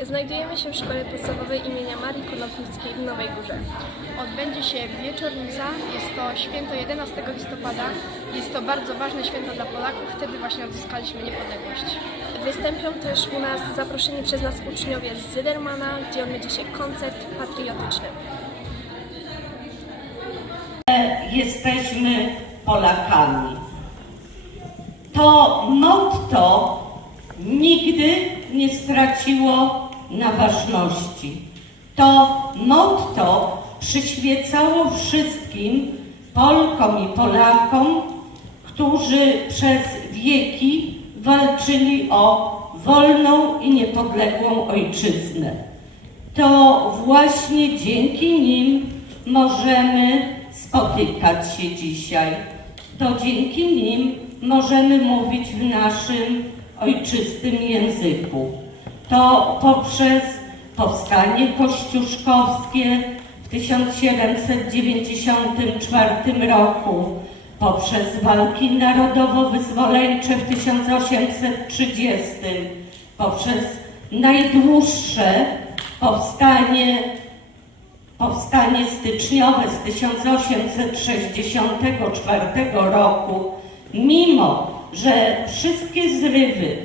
Znajdujemy się w szkole podstawowej imienia Marii Konopnickiej w Nowej Górze. Odbędzie się wieczornica, jest to święto 11 listopada. Jest to bardzo ważne święto dla Polaków, wtedy właśnie odzyskaliśmy niepodległość. Wystąpią też u nas zaproszeni przez nas uczniowie z Zydermana, gdzie odbędzie się koncert patriotyczny. jesteśmy Polakami. To motto nigdy nie straciło na ważności. To motto przyświecało wszystkim Polkom i Polakom, którzy przez wieki walczyli o wolną i niepodległą ojczyznę to właśnie dzięki nim możemy spotykać się dzisiaj. To dzięki nim możemy mówić w naszym ojczystym języku. To poprzez powstanie kościuszkowskie w 1794 roku, poprzez walki narodowo-wyzwoleńcze w 1830, poprzez najdłuższe powstanie, powstanie styczniowe z 1864 roku, mimo że wszystkie zrywy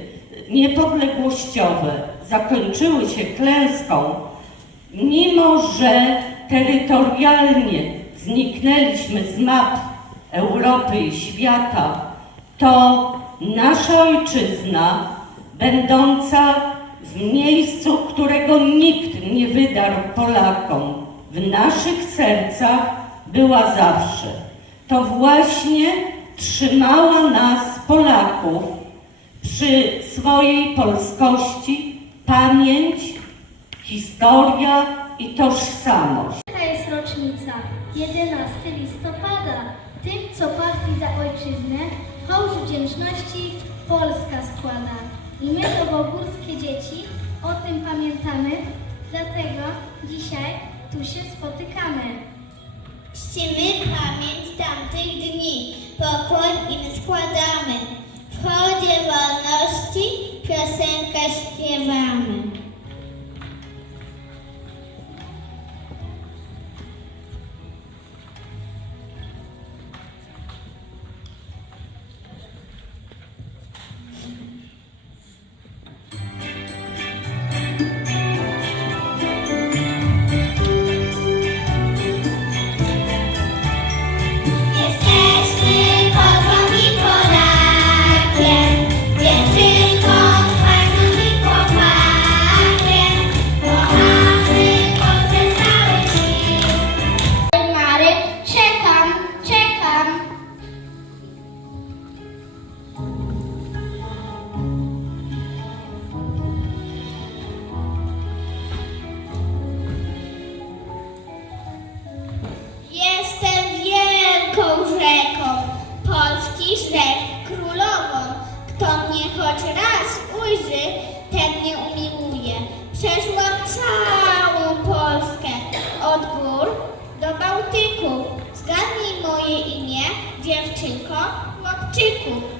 niepodległościowe zakończyły się klęską, mimo że terytorialnie zniknęliśmy z map Europy i świata, to nasza ojczyzna, będąca w miejscu, którego nikt nie wydarł Polakom, w naszych sercach była zawsze. To właśnie trzymała nas, Polaków, przy swojej polskości pamięć, historia i tożsamość. Jaka jest rocznica? 11 listopada. Tym, co pachli za ojczyznę, hołd wdzięczności Polska składa. I my, nowogórskie dzieci, o tym pamiętamy, dlatego dzisiaj tu się spotykamy. Czcimy pamięć tamtych dni, pokłon im składamy. W chodzie wolności Chico,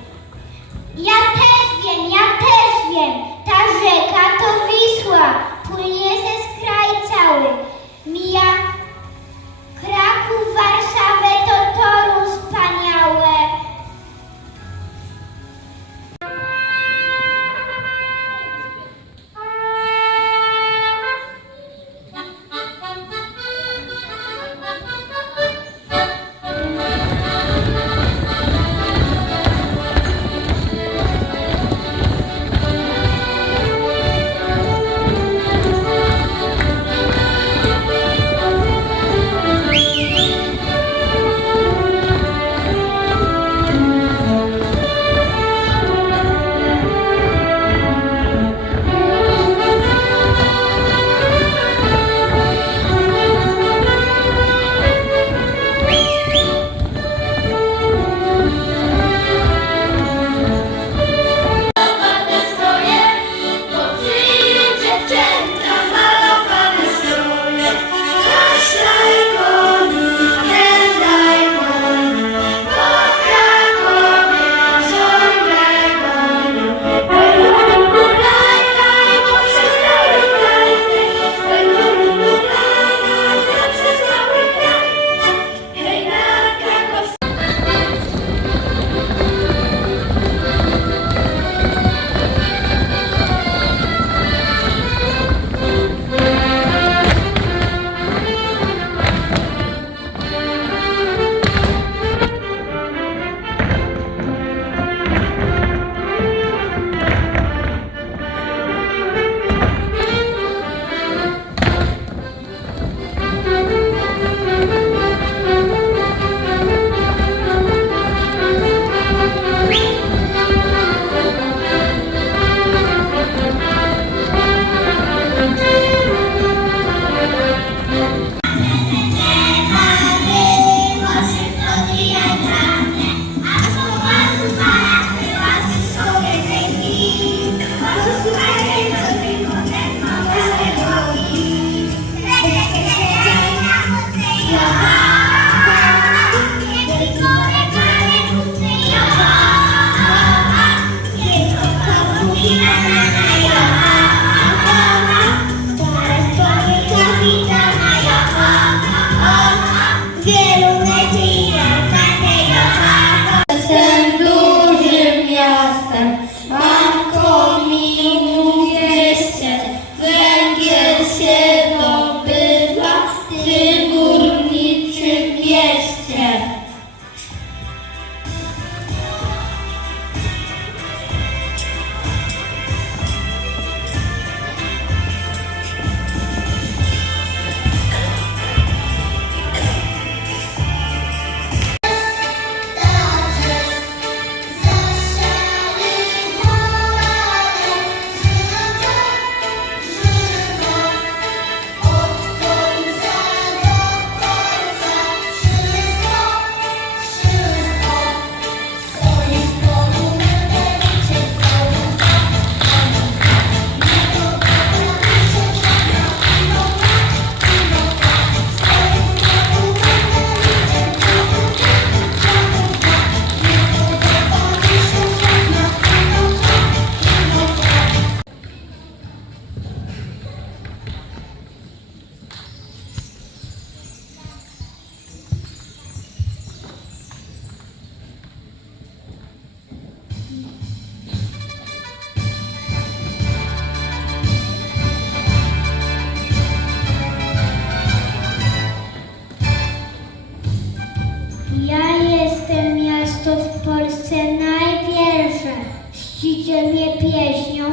ziemię pieśnią,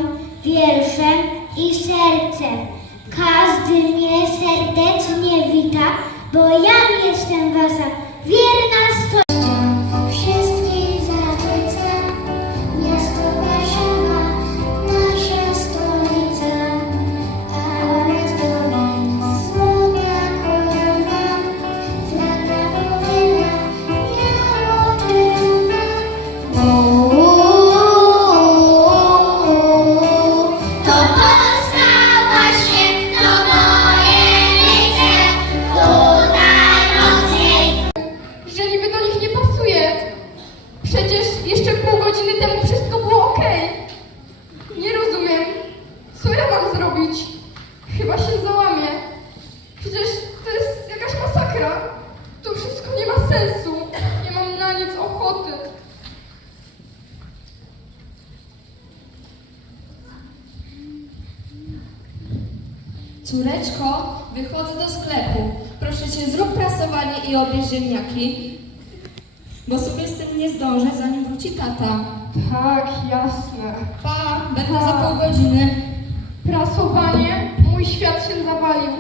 wierszem i sercem. Każdy mnie serdecznie wita, bo ja jestem wasza wierna Córeczko, wychodzę do sklepu. Proszę cię, zrób prasowanie i obierz ziemniaki, bo sobie z tym nie zdążę, zanim wróci tata. Tak, jasne. Pa, będę za pół godziny. Prasowanie? Mój świat się zawalił.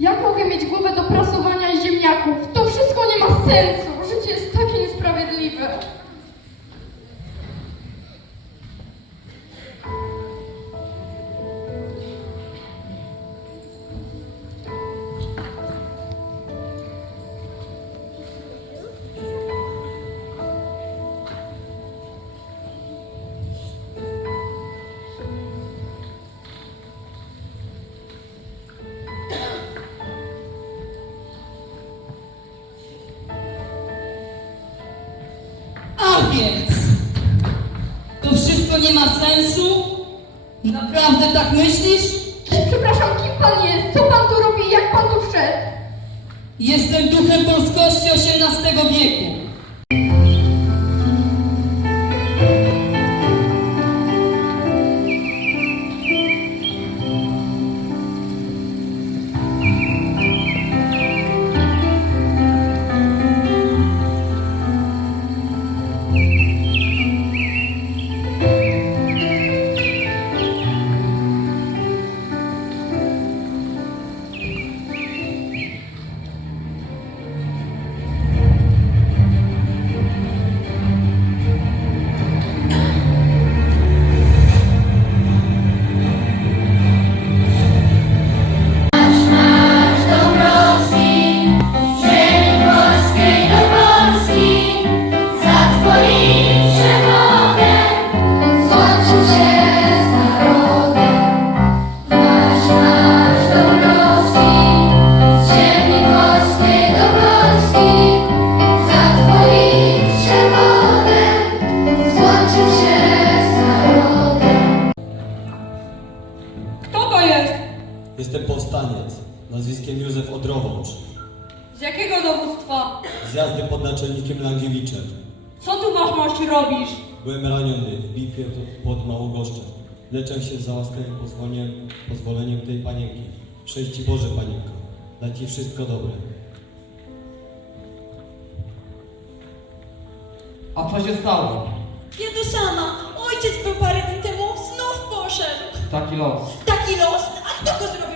Jak mogę mieć głowę do prasowania ziemniaków? To wszystko nie ma sensu. A więc, to wszystko nie ma sensu? Naprawdę tak myślisz? Przepraszam, kim pan jest? Co pan tu robi jak pan tu wszedł? Jestem duchem polskości XVIII wieku. Z jazdy pod naczelnikiem Langiewiczem. Co tu wasz mość robisz? Byłem raniony w bitwie pod Małogoszczem. Leczę się za łaskawym pozwoleniem, pozwoleniem tej panienki. Szczęść Ci Boże, panienko. Da Ci wszystko dobre. A co się stało? Ja to sama. Ojciec był parę dni temu, znów poszedł. Taki los. Taki los, a kto go zrobił?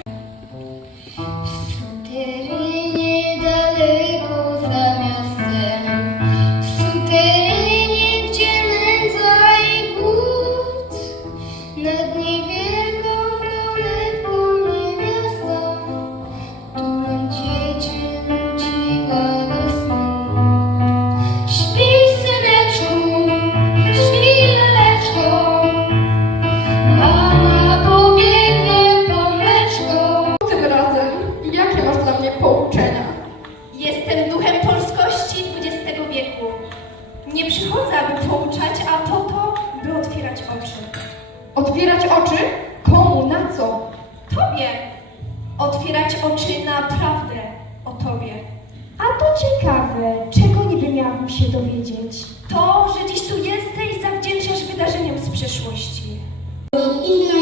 Wydarzeniom z